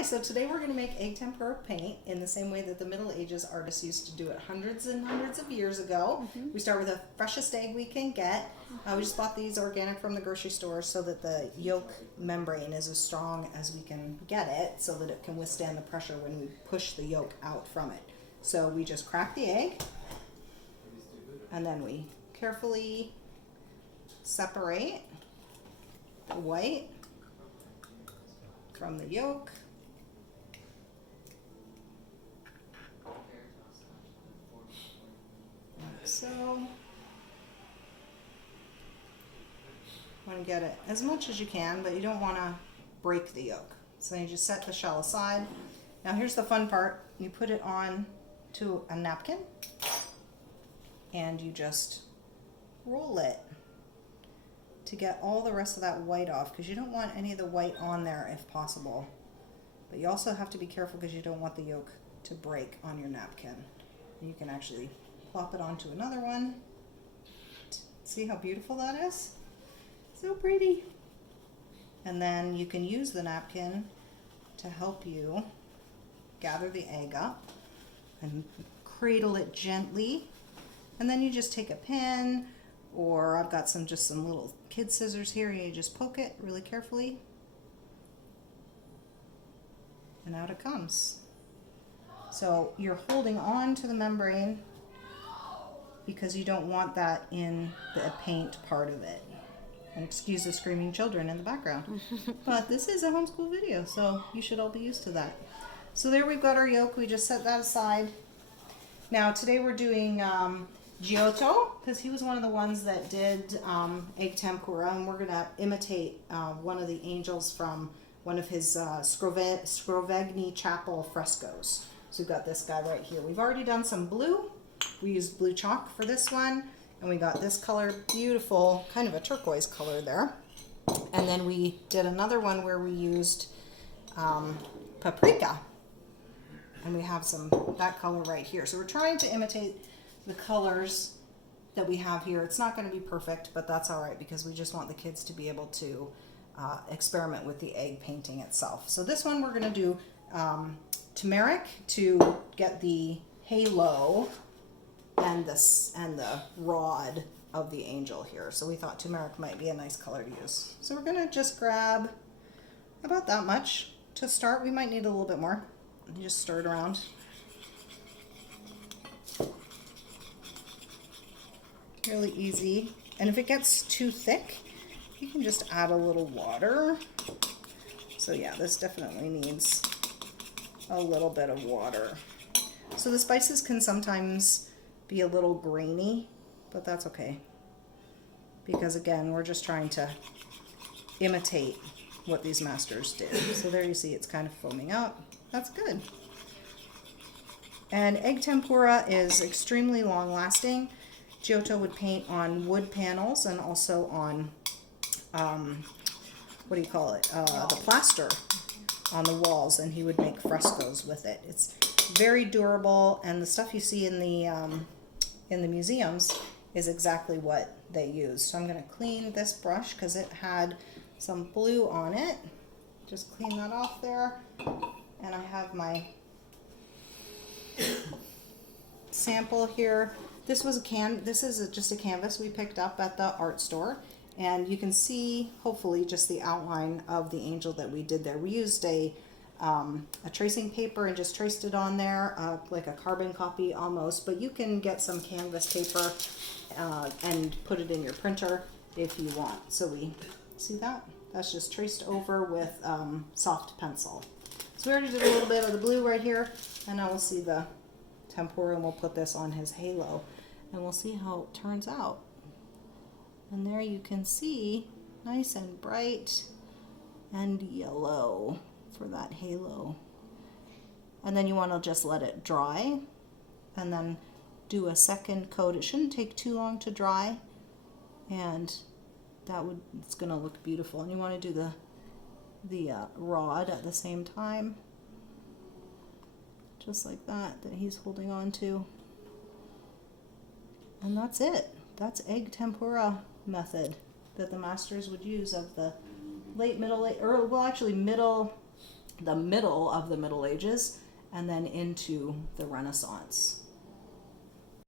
Hi, so today we're going to make egg tempura paint in the same way that the Middle Ages artists used to do it hundreds and hundreds of years ago. We start with the freshest egg we can get. We just bought these organic from the grocery store so that the yolk membrane is as strong as we can get it so that it can withstand the pressure when we push the yolk out from it. So we just crack the egg and then we carefully separate the white from the yolk. Like so. Want to get it as much as you can, but you don't want to break the yolk. So you just set the shell aside. Now here's the fun part. You put it on to a napkin and you just roll it to get all the rest of that white off, because you don't want any of the white on there if possible. But you also have to be careful because you don't want the yolk to break on your napkin. You can actually plop it onto another one. See how beautiful that is? So pretty. And then you can use the napkin to help you gather the egg up and cradle it gently. And then you just take a pin, or I've got just some little kid scissors here. You just poke it really carefully, and out it comes. So you're holding on to the membrane because you don't want that in the paint part of it. And excuse the screaming children in the background. But this is a homeschool video, so you should all be used to that. So there we've got our yolk. We just set that aside. Now today we're doing Giotto, because he was one of the ones that did egg tempura, and we're going to imitate one of the angels from one of his Scrovegni Chapel frescoes. So we've got this guy right here. We've already done some blue. We used blue chalk for this one, and we got this color, beautiful, kind of a turquoise color there. And then we did another one where we used paprika, and we have that color right here. So we're trying to imitate the colors that we have here. It's not going to be perfect, but that's all right because we just want the kids to be able to experiment with the egg painting itself. So this one we're going to do turmeric to get the halo and the rod of the angel here. So we thought turmeric might be a nice color to use. So we're going to just grab about that much to start. We might need a little bit more. You just stir it around. Really easy. And if it gets too thick, you can just add a little water. So yeah, this definitely needs a little bit of water. So the spices can sometimes be a little grainy, but that's okay. Because again, we're just trying to imitate what these masters did. So there you see it's kind of foaming up. That's good. And egg tempura is extremely long lasting. Giotto would paint on wood panels and also on, what do you call it, the plaster on the walls, and he would make frescoes with it. It's very durable, and the stuff you see in the museums is exactly what they use. So I'm going to clean this brush because it had some blue on it. Just clean that off there, and I have my sample here. This is just a canvas we picked up at the art store, and you can see hopefully just the outline of the angel that we did there. We used a tracing paper and just traced it on there, like a carbon copy almost, but you can get some canvas paper and put it in your printer if you want. So we see that's just traced over with soft pencil. So we already did a little bit of the blue right here, and now we'll see the tempura, and we'll put this on his halo, and we'll see how it turns out. And there you can see nice and bright and yellow for that halo. And then you want to just let it dry and then do a second coat. It shouldn't take too long to dry, and it's going to look beautiful. And you want to do the rod at the same time, just like that he's holding on to. And that's it. That's egg tempura method that the masters would use of the middle the middle of the Middle Ages and then into the Renaissance.